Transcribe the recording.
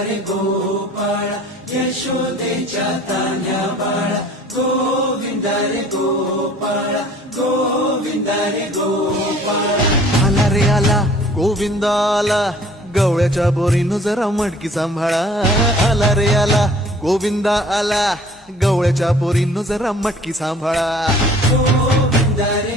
रे गोपाळ यशोदेच्या तान्या बाळा गोविंद रे गोपाळ गोविंद रे गोपाळ आला रे आला गोविंद आला गवळ्याच्या बोरीनं जरा मटकी सांभाळा आला रे आला गोविंद आला गवळ्याच्या बोरीनं जरा मटकी सांभाळा हे हे हे